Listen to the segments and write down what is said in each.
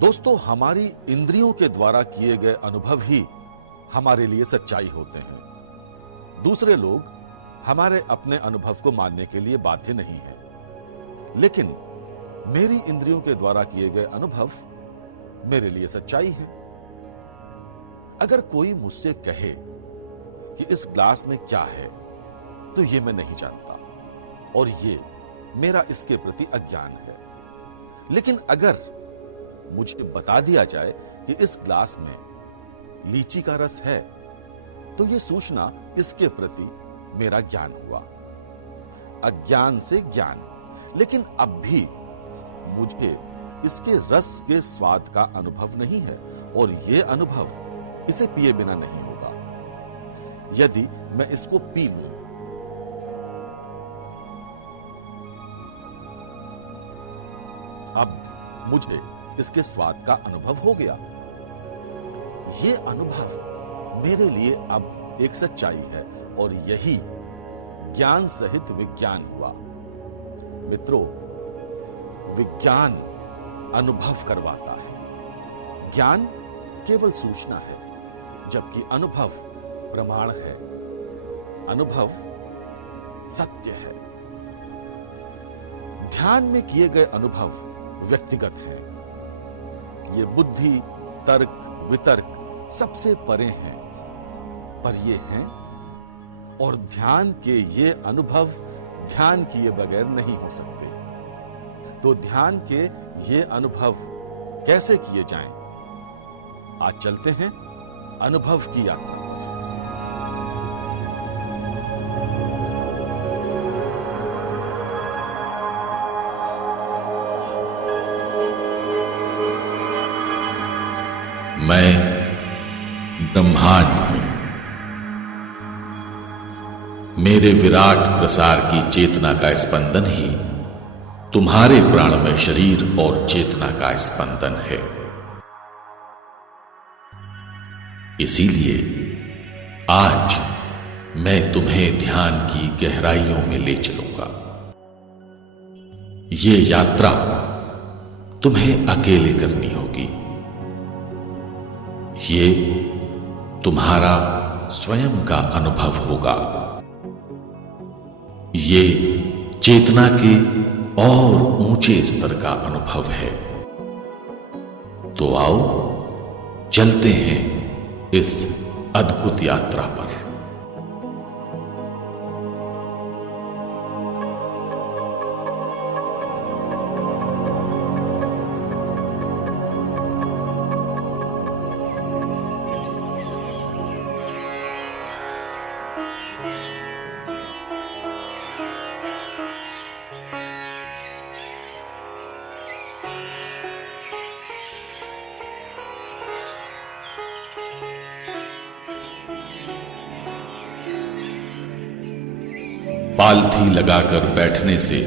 दोस्तों, हमारी इंद्रियों के द्वारा किए गए अनुभव ही हमारे लिए सच्चाई होते हैं। दूसरे लोग हमारे अपने अनुभव को मानने के लिए बाध्य नहीं है, लेकिन मेरी इंद्रियों के द्वारा किए गए अनुभव मेरे लिए सच्चाई है। अगर कोई मुझसे कहे कि इस ग्लास में क्या है, तो ये मैं नहीं जानता और ये मेरा इसके प्रति अज्ञान है। लेकिन अगर मुझे बता दिया जाए कि इस ग्लास में लीची का रस है, तो यह सूचना इसके प्रति मेरा ज्ञान हुआ। अज्ञान से ज्ञान। लेकिन अब भी मुझे इसके रस के स्वाद का अनुभव नहीं है और यह अनुभव इसे पिए बिना नहीं होगा। यदि मैं इसको पी लूं, अब मुझे इसके स्वाद का अनुभव हो गया। यह अनुभव मेरे लिए अब एक सच्चाई है और यही ज्ञान सहित विज्ञान हुआ। मित्रों, विज्ञान अनुभव करवाता है, ज्ञान केवल सूचना है, जबकि अनुभव प्रमाण है, अनुभव सत्य है। ध्यान में किए गए अनुभव व्यक्तिगत हैं। ये बुद्धि, तर्क, वितर्क सबसे परे हैं, पर ये हैं और ध्यान के ये अनुभव ध्यान किए बगैर नहीं हो सकते। तो ध्यान के ये अनुभव कैसे किए जाएं? आज चलते हैं अनुभव की यात्रा। मैं ब्रह्मांड हूं। मेरे विराट प्रसार की चेतना का स्पंदन ही तुम्हारे प्राणमय शरीर और चेतना का स्पंदन है। इसीलिए आज मैं तुम्हें ध्यान की गहराइयों में ले चलूंगा। ये यात्रा तुम्हें अकेले करनी होगी। ये तुम्हारा स्वयं का अनुभव होगा। ये चेतना के और ऊंचे स्तर का अनुभव है। तो आओ चलते हैं इस अद्भुत यात्रा पर। पालथी लगाकर बैठने से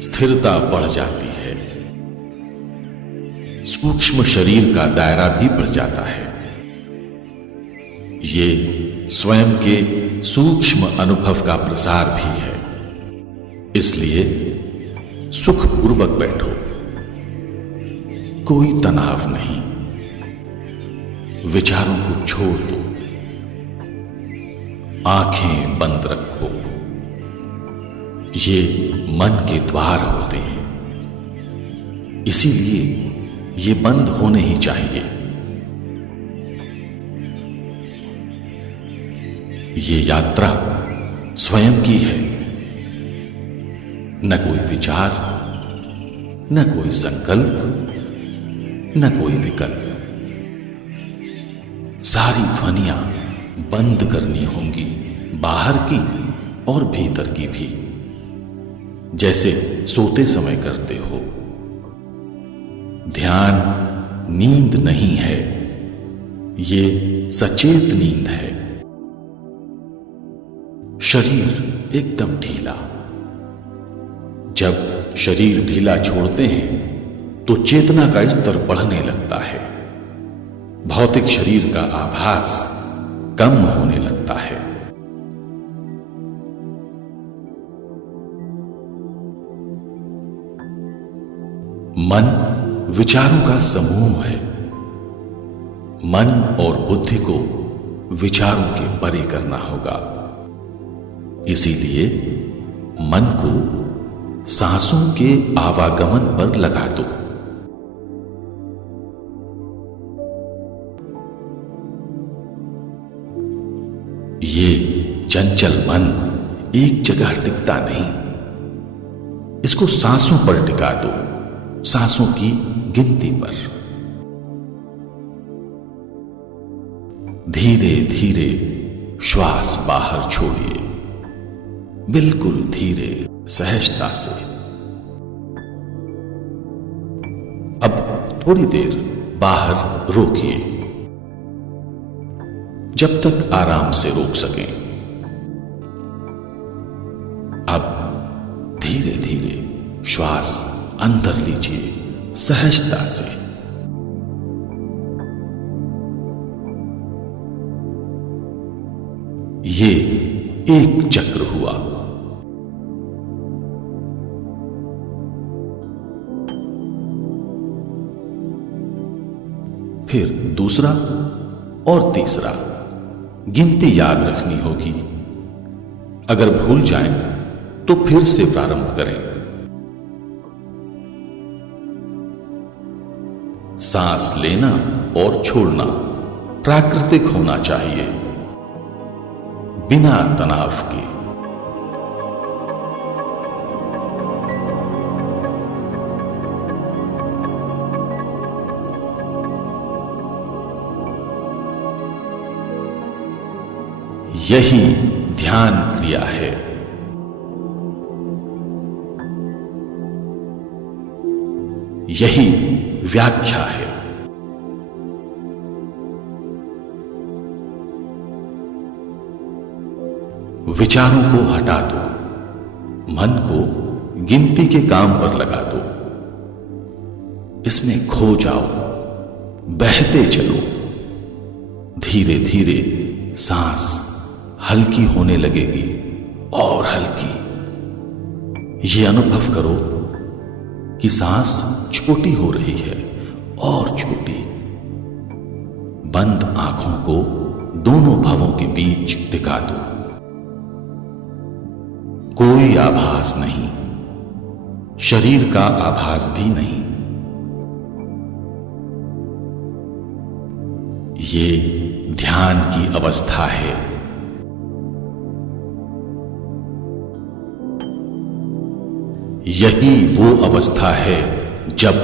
स्थिरता बढ़ जाती है। सूक्ष्म शरीर का दायरा भी बढ़ जाता है। ये स्वयं के सूक्ष्म अनुभव का प्रसार भी है। इसलिए सुखपूर्वक बैठो, कोई तनाव नहीं, विचारों को छोड़ दो, आंखें बंद रखो। ये मन के द्वार होते हैं, इसीलिए ये बंद होने ही चाहिए। ये यात्रा स्वयं की है। न कोई विचार, न कोई संकल्प, न कोई विकल्प। सारी ध्वनियां बंद करनी होंगी, बाहर की और भीतर की भी, जैसे सोते समय करते हो। ध्यान नींद नहीं है, ये सचेत नींद है। शरीर एकदम ढीला। जब शरीर ढीला छोड़ते हैं तो चेतना का स्तर बढ़ने लगता है। भौतिक शरीर का आभास कम होने लगता है। मन विचारों का समूह है। मन और बुद्धि को विचारों के परे करना होगा। इसीलिए मन को सांसों के आवागमन पर लगा दो। ये चंचल मन एक जगह टिकता नहीं, इसको सांसों पर टिका दो, सांसों की गिनती पर। धीरे धीरे श्वास बाहर छोड़िए, बिल्कुल धीरे, सहजता से। अब थोड़ी देर बाहर रोकिए, जब तक आराम से रोक सकें। अब धीरे धीरे श्वास अंदर लीजिए, सहजता से। ये एक चक्र हुआ। फिर दूसरा और तीसरा। गिनती याद रखनी होगी। अगर भूल जाएं तो फिर से प्रारंभ करें। सांस लेना और छोड़ना प्राकृतिक होना चाहिए, बिना तनाव के। यही ध्यान क्रिया है। यही व्याख्या है। विचारों को हटा दो, मन को गिनती के काम पर लगा दो। इसमें खो जाओ, बहते चलो। धीरे धीरे सांस हल्की होने लगेगी और हल्की। ये अनुभव करो कि सांस छोटी हो रही है और छोटी। बंद आंखों को दोनों भवों के बीच टिका दो। कोई आभास नहीं, शरीर का आभास भी नहीं। ये ध्यान की अवस्था है। यही वो अवस्था है जब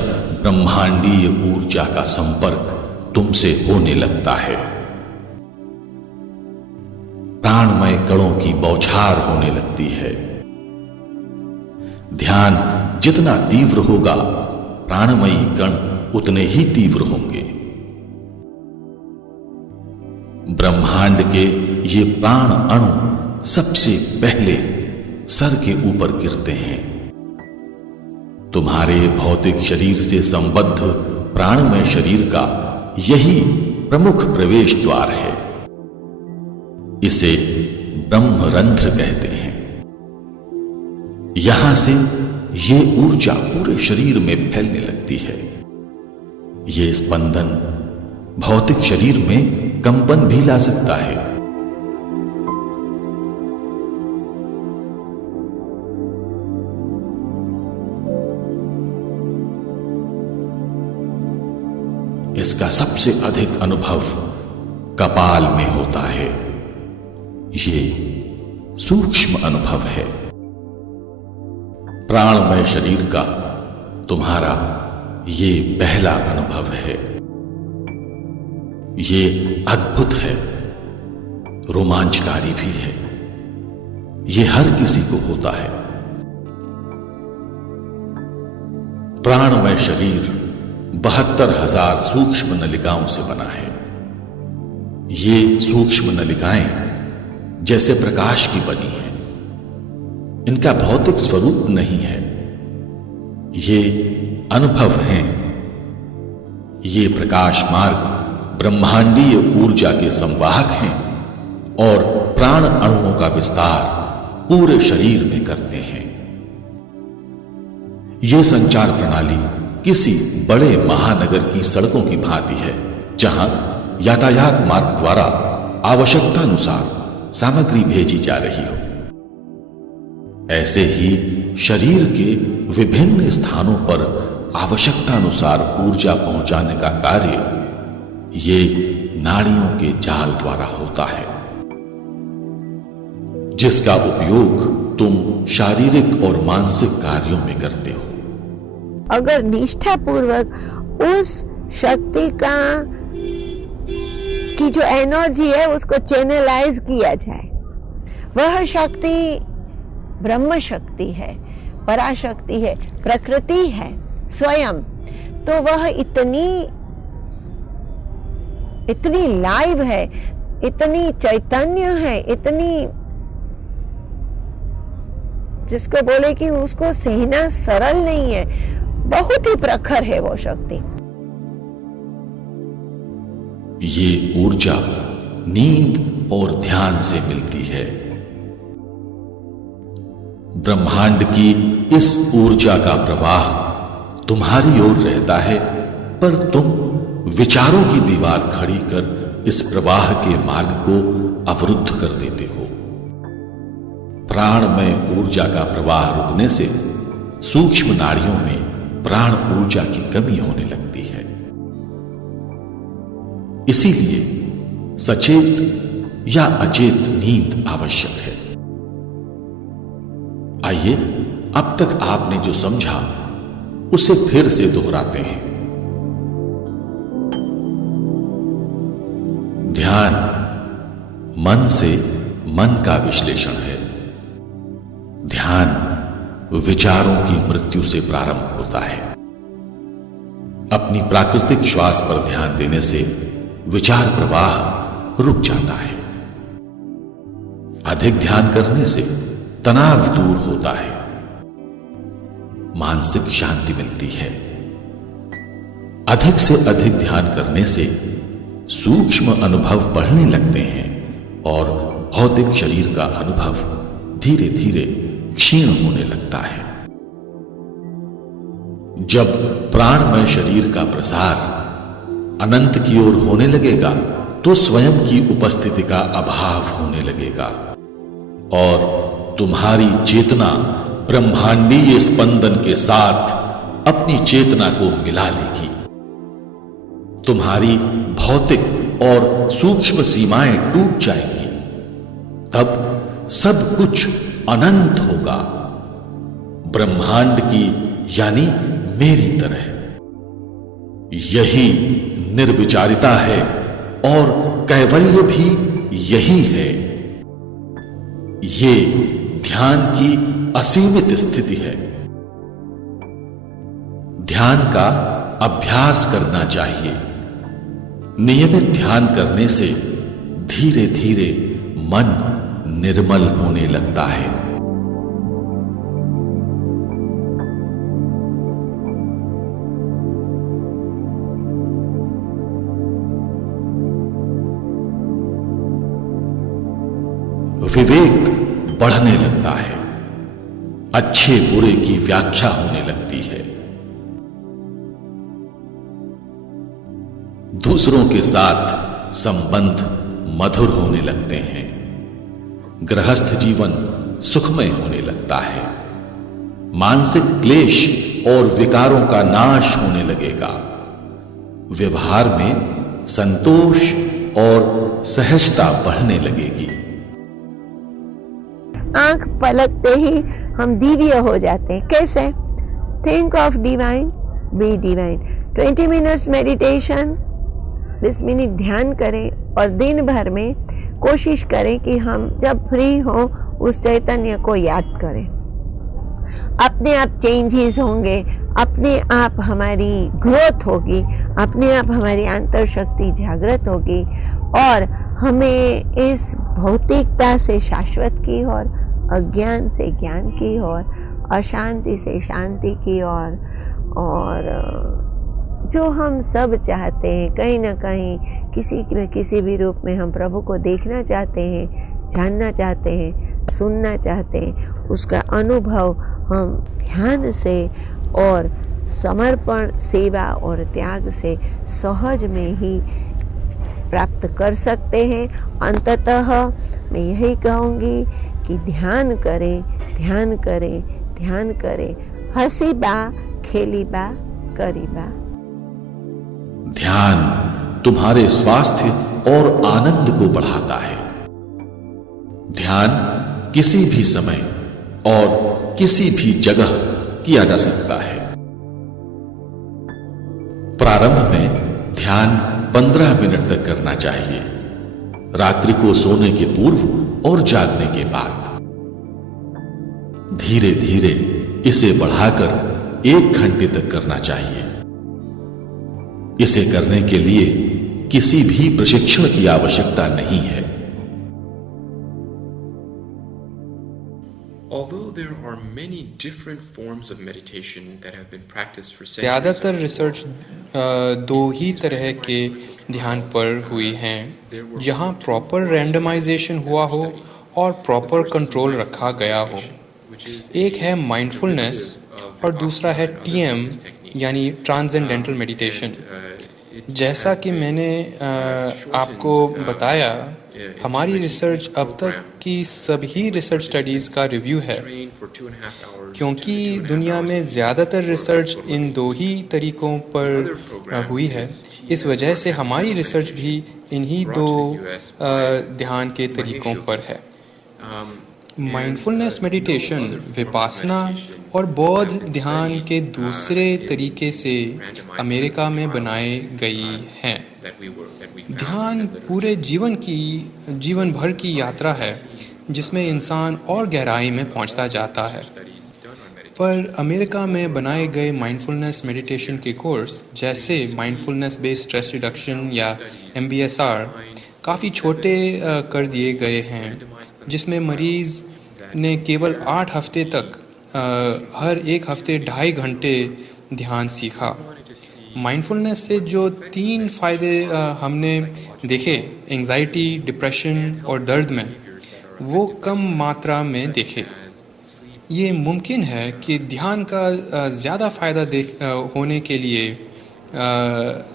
ब्रह्मांडीय ऊर्जा का संपर्क तुमसे होने लगता है। प्राणमय कणों की बौछार होने लगती है। ध्यान जितना तीव्र होगा, प्राणमयी कण उतने ही तीव्र होंगे। ब्रह्मांड के ये प्राण अणु सबसे पहले सर के ऊपर गिरते हैं। तुम्हारे भौतिक शरीर से संबद्ध प्राणमय शरीर का यही प्रमुख प्रवेश द्वार है। इसे ब्रह्मरंध्र कहते हैं। यहां से ये ऊर्जा पूरे शरीर में फैलने लगती है। ये स्पंदन भौतिक शरीर में कंपन भी ला सकता है। इसका सबसे अधिक अनुभव कपाल में होता है। ये सूक्ष्म अनुभव है। प्राणमय शरीर का तुम्हारा ये पहला अनुभव है। ये अद्भुत है, रोमांचकारी भी है। ये हर किसी को होता है। प्राणमय शरीर 72,000 सूक्ष्म नलिकाओं से बना है। ये सूक्ष्म नलिकाएं जैसे प्रकाश की बनी हैं। इनका भौतिक स्वरूप नहीं है, ये अनुभव हैं। ये प्रकाश मार्ग ब्रह्मांडीय ऊर्जा के संवाहक हैं और प्राण अणुओं का विस्तार पूरे शरीर में करते हैं। ये संचार प्रणाली किसी बड़े महानगर की सड़कों की भांति है, जहां यातायात मार्ग द्वारा आवश्यकतानुसार सामग्री भेजी जा रही हो। ऐसे ही शरीर के विभिन्न स्थानों पर आवश्यकतानुसार ऊर्जा पहुंचाने का कार्य ये नाड़ियों के जाल द्वारा होता है, जिसका उपयोग तुम शारीरिक और मानसिक कार्यों में करते हो। अगर निष्ठा पूर्वक उस शक्ति की जो एनर्जी है उसको चैनलाइज किया जाए, वह शक्ति ब्रह्म शक्ति है, पराशक्ति है, प्रकृति है स्वयं, तो वह इतनी लाइव है, इतनी चैतन्य है, इतनी, जिसको बोले कि उसको सहना सरल नहीं है, बहुत ही प्रखर है वो शक्ति। ये ऊर्जा नींद और ध्यान से मिलती है। ब्रह्मांड की इस ऊर्जा का प्रवाह तुम्हारी ओर रहता है, पर तुम विचारों की दीवार खड़ी कर इस प्रवाह के मार्ग को अवरुद्ध कर देते हो। प्राण में ऊर्जा का प्रवाह रुकने से सूक्ष्म नाड़ियों में प्राण ऊर्जा की कमी होने लगती है। इसीलिए सचेत या अचेत नींद आवश्यक है। आइए, अब तक आपने जो समझा उसे फिर से दोहराते हैं। ध्यान मन से मन का विश्लेषण है। ध्यान विचारों की मृत्यु से प्रारंभ होता है। अपनी प्राकृतिक श्वास पर ध्यान देने से विचार प्रवाह रुक जाता है। अधिक ध्यान करने से तनाव दूर होता है, मानसिक शांति मिलती है। अधिक से अधिक ध्यान करने से सूक्ष्म अनुभव बढ़ने लगते हैं और भौतिक शरीर का अनुभव धीरे धीरे क्षीण होने लगता है। जब प्राणमय शरीर का प्रसार अनंत की ओर होने लगेगा, तो स्वयं की उपस्थिति का अभाव होने लगेगा और तुम्हारी चेतना ब्रह्मांडीय स्पंदन के साथ अपनी चेतना को मिला लेगी। तुम्हारी भौतिक और सूक्ष्म सीमाएं टूट जाएंगी। तब सब कुछ अनंत होगा, ब्रह्मांड की यानी मेरी तरह। यही निर्विचारिता है और कैवल्य भी यही है। ये ध्यान की असीमित स्थिति है। ध्यान का अभ्यास करना चाहिए। नियमित ध्यान करने से धीरे धीरे मन निर्मल होने लगता है। विवेक बढ़ने लगता है। अच्छे बुरे की व्याख्या होने लगती है। दूसरों के साथ संबंध मधुर होने लगते हैं। गृहस्थ जीवन सुखमय होने लगता है। मानसिक क्लेश और विकारों का नाश होने लगेगा। व्यवहार में संतोष और सहजता बढ़ने लगेगी। आंख पलकते ही हम दिव्य हो जाते हैं। कैसे? Think of divine, B divine. 20 minutes meditation, 20 minute ध्यान करें और दिन भर में कोशिश करें कि हम जब फ्री हो उस चैतन्य को याद करें। अपने आप चेंजेस होंगे, अपने आप हमारी ग्रोथ होगी, अपने आप हमारी अंतर शक्ति जागृत होगी और हमें इस भौतिकता से शाश्वत की ओर, अज्ञान से ज्ञान की ओर, अशांति से शांति की ओर और जो हम सब चाहते हैं, कहीं ना कहीं किसी न किसी भी रूप में हम प्रभु को देखना चाहते हैं, जानना चाहते हैं, सुनना चाहते हैं, उसका अनुभव हम ध्यान से और समर्पण, सेवा और त्याग से सहज में ही प्राप्त कर सकते हैं। अंततः मैं यही कहूँगी कि ध्यान करें, ध्यान करें, ध्यान करें, हंसी बा, खेली बा, करी बा। ध्यान तुम्हारे स्वास्थ्य और आनंद को बढ़ाता है। ध्यान किसी भी समय और किसी भी जगह किया जा सकता है। प्रारंभ में ध्यान 15 मिनट तक करना चाहिए, रात्रि को सोने के पूर्व और जागने के बाद। धीरे धीरे इसे बढ़ाकर 1 घंटे तक करना चाहिए। इसे करने के लिए किसी भी प्रशिक्षण की आवश्यकता नहीं है। Although there are many different forms of meditation that have been practiced for centuries, ज़्यादातर रिसर्च 2 ही तरह के ध्यान पर हुई हैं, जहां प्रॉपर रैंडमाइजेशन हुआ हो और प्रॉपर कंट्रोल रखा गया हो। एक है माइंडफुलनेस और दूसरा है TM यानी ट्रांसेंडेंटल मेडिटेशन। जैसा कि मैंने आपको बताया, हमारी रिसर्च अब तक की सभी रिसर्च स्टडीज़ का रिव्यू है। क्योंकि दुनिया में ज़्यादातर रिसर्च इन 2 ही तरीकों पर हुई है, इस वजह से हमारी रिसर्च भी इन्हीं 2 ध्यान के तरीकों पर है। माइंडफुलनेस मेडिटेशन, विपासना और बौद्ध ध्यान के दूसरे तरीके से अमेरिका में बनाई गई हैं। ध्यान पूरे जीवन भर की यात्रा है, जिसमें इंसान और गहराई में पहुंचता जाता है। पर अमेरिका में बनाए गए माइंडफुलनेस मेडिटेशन के कोर्स, जैसे माइंडफुलनेस बेस्ड स्ट्रेस रिडक्शन या MBSR, काफ़ी छोटे कर दिए गए हैं, जिसमें मरीज़ ने केवल 8 हफ्ते तक हर 1 हफ्ते 2.5 घंटे ध्यान सीखा। माइंडफुलनेस से जो 3 फायदे हमने देखे, एंजाइटी, डिप्रेशन और दर्द में, वो कम मात्रा में देखे। ये मुमकिन है कि ध्यान का ज़्यादा फ़ायदा होने के लिए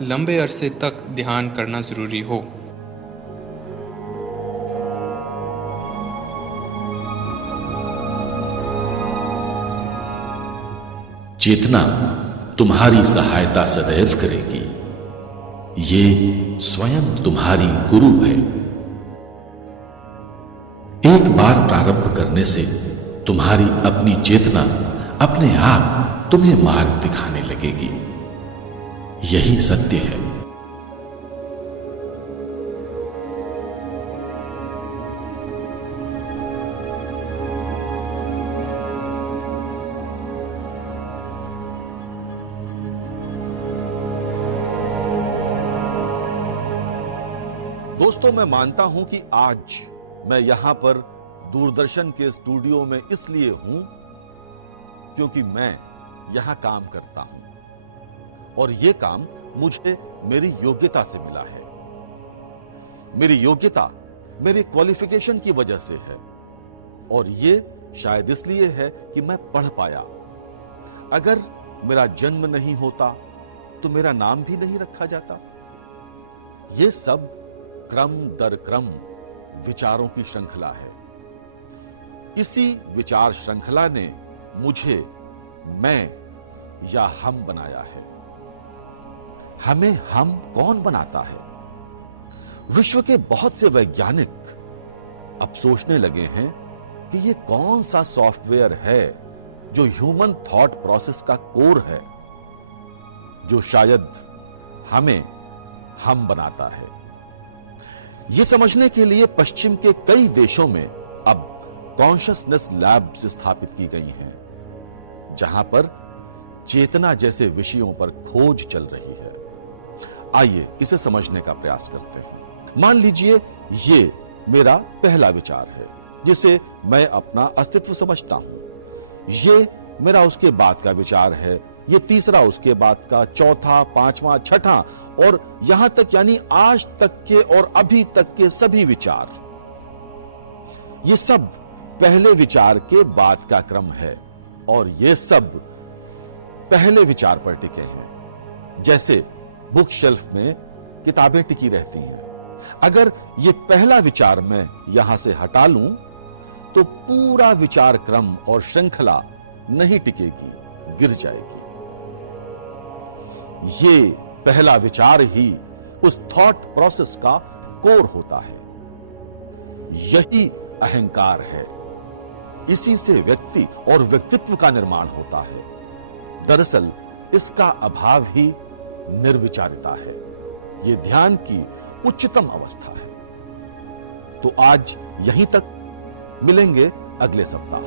लंबे अरसे तक ध्यान करना ज़रूरी हो। चेतना तुम्हारी सहायता सदैव करेगी। ये स्वयं तुम्हारी गुरु है। एक बार प्रारंभ करने से तुम्हारी अपनी चेतना अपने आप तुम्हें मार्ग दिखाने लगेगी। यही सत्य है। दोस्तों, मैं मानता हूं कि आज मैं यहां पर दूरदर्शन के स्टूडियो में इसलिए हूं क्योंकि मैं यहां काम करता हूं और यह काम मुझे मेरी योग्यता से मिला है। मेरी योग्यता मेरी क्वालिफिकेशन की वजह से है और यह शायद इसलिए है कि मैं पढ़ पाया। अगर मेरा जन्म नहीं होता तो मेरा नाम भी नहीं रखा जाता। यह सब क्रम दर क्रम विचारों की श्रृंखला है। इसी विचार श्रृंखला ने मुझे मैं या हम बनाया है। हमें हम कौन बनाता है? विश्व के बहुत से वैज्ञानिक अब सोचने लगे हैं कि यह कौन सा सॉफ्टवेयर है जो ह्यूमन थॉट प्रोसेस का कोर है, जो शायद हमें हम बनाता है। यह समझने के लिए पश्चिम के कई देशों में अब कॉन्शियसनेस लैब्स स्थापित की गई हैं, जहां पर चेतना जैसे विषयों पर खोज चल रही है। आइए इसे समझने का प्रयास करते हैं। मान लीजिए ये मेरा पहला विचार है, जिसे मैं अपना अस्तित्व समझता हूं। ये मेरा उसके बाद का विचार है, ये तीसरा उसके बाद का, चौथा, पांचवा, छठा और यहां तक यानी आज तक के और अभी तक के सभी विचार, ये सब पहले विचार के बाद का क्रम है और ये सब पहले विचार पर टिके हैं, जैसे बुक शेल्फ में किताबें टिकी रहती हैं। अगर ये पहला विचार मैं यहां से हटा लूं तो पूरा विचार क्रम और श्रृंखला नहीं टिकेगी, गिर जाएगी। ये पहला विचार ही उस थॉट प्रोसेस का कोर होता है। यही अहंकार है। इसी से व्यक्ति और व्यक्तित्व का निर्माण होता है। दरअसल इसका अभाव ही निर्विचारिता है। यह ध्यान की उच्चतम अवस्था है। तो आज यहीं तक, मिलेंगे अगले सप्ताह।